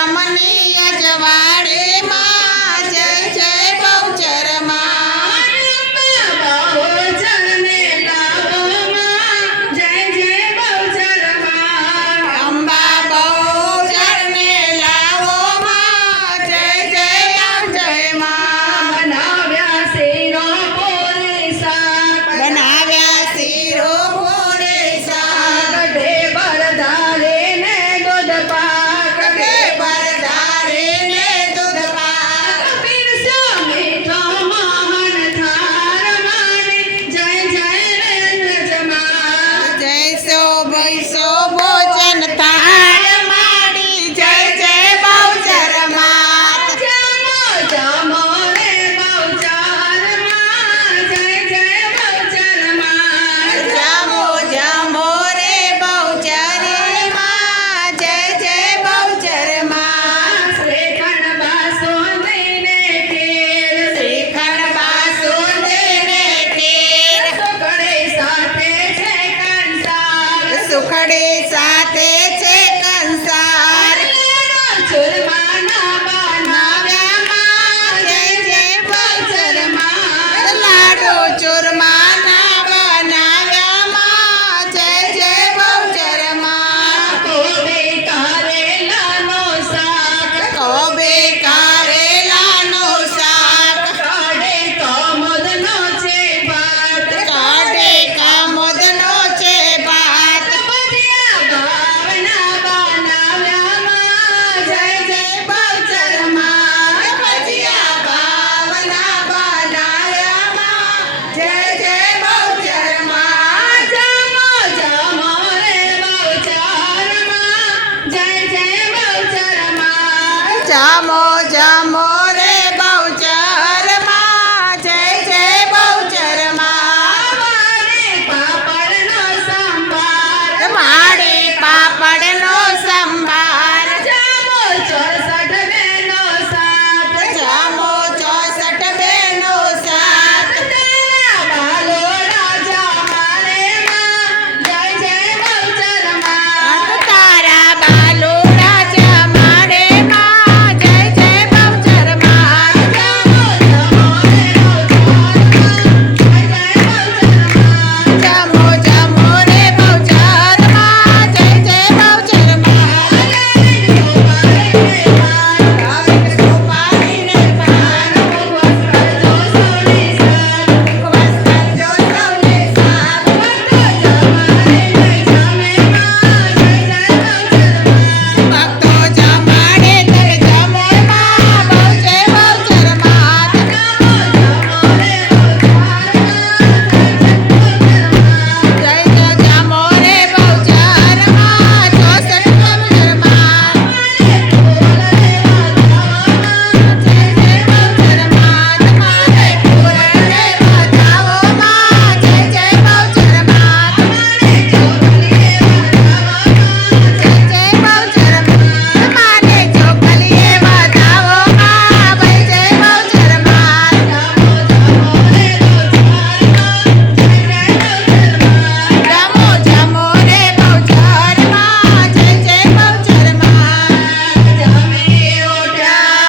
રમણીય જવા sou তোর মা જામો જામો રે.